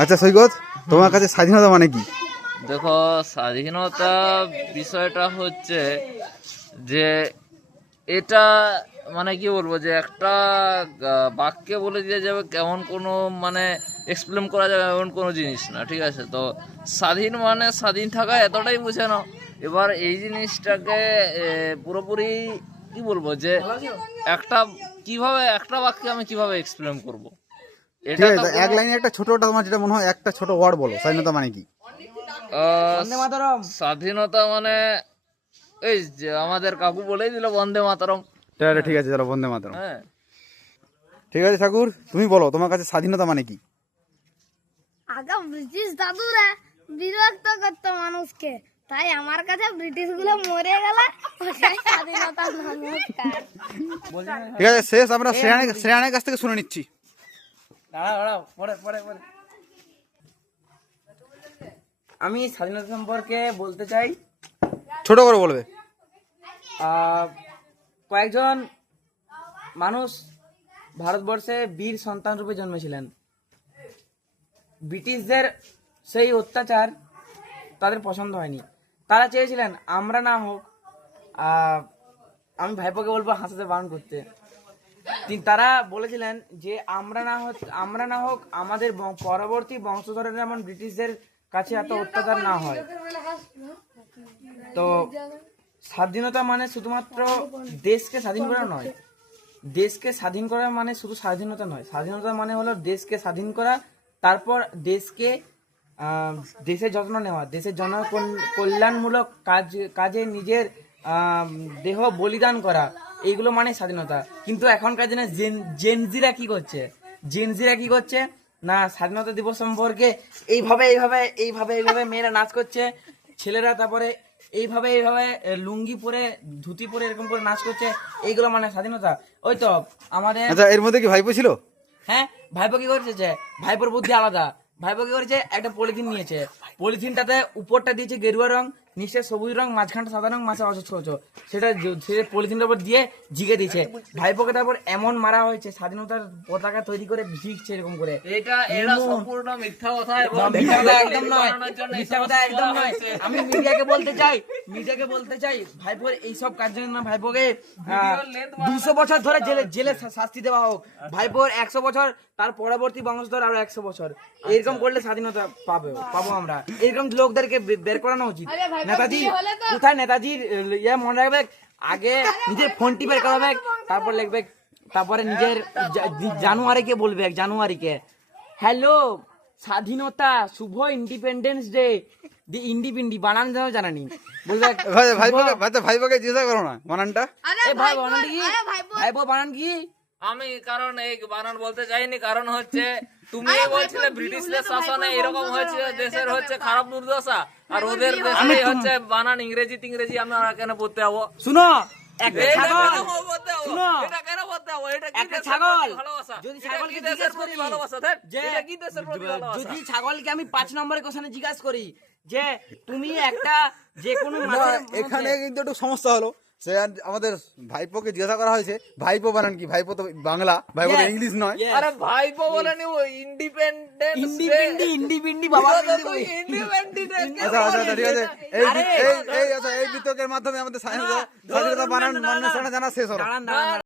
আচ্ছা সৈকত, তোমার কাছে স্বাধীনতা মানে কি? দেখো, স্বাধীনতা বিষয়টা হচ্ছে যে এটা মানে কি বলবো, যে একটা বাক্যে বলে দিয়ে যাবে কেমন কোনো মানে এক্সপ্লেন করা যাবে এমন কোনো জিনিস না, ঠিক আছে? তো স্বাধীন মানে স্বাধীন থাকা এতটাই বুঝে নাও। এবার এই জিনিসটাকে পুরোপুরি কি বলবো, যে একটা কিভাবে একটা বাক্যে আমি কিভাবে এক্সপ্লেন করব, ঠিক এটা আছে, তো তা এক লাইনে একটা ছোটটা তোমার যেটা মনে হয়, একটা ছোট ওয়ার্ড বলো, স্বাধীনতা মানে কি? স্বাধীনতা মানে এই যে আমাদের কাকু বলেই দিল বন্দে মাতরম। ঠিক আছে, চলো বন্দে মাতরম। হ্যাঁ, ঠিক আছে ঠাকুর, তুমি বলো তোমার কাছে স্বাধীনতা মানে কি? আগে ব্রিটিশ দাদুরা বিরক্ত করতো মানুষকে, তাই আমার কাছে ব্রিটিশ গুলো মরে গেলে ওটাই স্বাধীনতা। নমস্কার। ঠিক আছে, শেষ। আমরা শ্রেয়ানের কাছ থেকে শুনে নিচ্ছি। আমি স্বাধীনতা সম্পর্কে বলতে চাই। ছোট করে বলবে। কয়েকজন মানুষ ভারতবর্ষে বীর সন্তান রূপে জন্মেছিলেন। ব্রিটিশদের সেই অত্যাচার তাদের পছন্দ হয়নি। তারা চেয়েছিলেন আমরা না হোক, আমি ভাইপোকে বলবো হাসাতে বারণ করতে। তারা বলেছিলেন যে আমরা না হোক আমাদের পরবর্তী বংশধরেরা যেমন ব্রিটিশদের কাছে এত অত্যাচার না হয়। তো স্বাধীনতা মানে শুধুমাত্র দেশকে স্বাধীন করা নয়। দেশকে স্বাধীন করা মানে শুধু স্বাধীনতা নয়। স্বাধীনতা মানে হলো দেশকে স্বাধীন করা, তারপর দেশের যত্ন নেওয়া, দেশের জনকল্যাণমূলক কাজে নিজের দেহ বলিদান করা, এইগুলো মানে স্বাধীনতা। কিন্তু এখনকার দিনে জেনজিরা কি করছে না, স্বাধীনতা দিবস সম্পর্কে এইভাবে মেয়েরা নাচ করছে, ছেলেরা তারপরে এইভাবে লুঙ্গি পরে ধুতি পরে এরকম করে নাচ করছে। এইগুলো মানে স্বাধীনতা? ওই তো আমাদের। আচ্ছা, এর মধ্যে কি ভাইপো ছিল? হ্যাঁ, ভাইপো কি করেছে, যে ভাইপোর বুদ্ধি আলাদা। ভাইপো কি করেছে, একটা পলিথিন নিয়েছে, পলিথিনটাতে উপরটা দিয়েছে গেরুয়া রং, নিচে সবুজ রং, মাঝখানটা সাদা রং, মাঝে অস্বচ্ছ, সেটা পলিথিনটার উপর দিয়ে জিগে দিয়েছে। ভাইপোকে তারপর এমন মারা হয়েছে, স্বাধীনতার পতাকা তৈরি করে ভিজছে এরকম করে। এটা সম্পূর্ণ মিথ্যা কথা এবং মিথ্যা কথা একদম নয়, মিথ্যা কথা একদম নয়। আমি মিডিয়াকে বলতে চাই ভাইপোর এইসব কাজের জন্য ভাইপোকে 200 বছর ধরে জেলে শাস্তি দেওয়া হোক। ভাইপোর 100 বছর, তার পরবর্তী বংশধর আরো 100 বছর। এরকম করলে স্বাধীনতা পাবো আমরা। এরকম লোকদেরকে বের করানো উচিত। নেতাজি কোথায়, নেতাজির মনে রাখবে, আগে নিজের ফোনটি বের করাবে, তারপর লিখবে, তারপরে নিজের জানুয়ারিকে বলবে, জানুয়ারিকে হ্যালো স্বাধীনতা, শুভ ইন্ডিপেন্ডেন্স ডে। ইন্ডিপেন্ডি বানান জানানি, বুঝলে? ভাইপোকে জিজ্ঞাসা করো না বানানটা। ভাই বানান কি? ভাইপো বানান কি? আমি কারণ এই বানান বলতে চাইনি, কারণ হচ্ছে তুমি বলছিলে ব্রিটিশদের শাসনে এরকম হয়েছে, দেশের হচ্ছে খারাপ দুর্দশা, আর ওদের দেশে হচ্ছে বানান ইংরেজি আমরা কেন পড়তে যাবো? শুনো, এটা কেন বলতে যাবো? এটা কি একটা দেশের ছাগল, প্রতি ভালোবাসা? যদি এটা ছাগলকে কি দেশের জিজ্ঞেস প্রতি করি ভালোবাসা? এটা কি দেশের প্রতি ভালোবাসা? যদি ছাগলকে আমি 5 নম্বরের কোশ্চেনে জিজ্ঞাসা করি যে তুমি একটা যে কোনো এখানে কিন্তু একটু সমস্যা হলো। সে আমাদের ভাইপোকে জিজ্ঞাসা করা হয়েছে ভাইপো বানান কি। ভাইপো তো বাংলা, ভাইপো তো ইংলিশ নয়। আরে ভাইপো বলেনি, ও ইন্ডিপেন্ডেন্স ইন্ডিপেন্ডি বাবা, আচ্ছা ঠিক আছে, এই বিতর্কের মাধ্যমে আমাদের স্বাধীনতা বানান জানা শেষ হলো।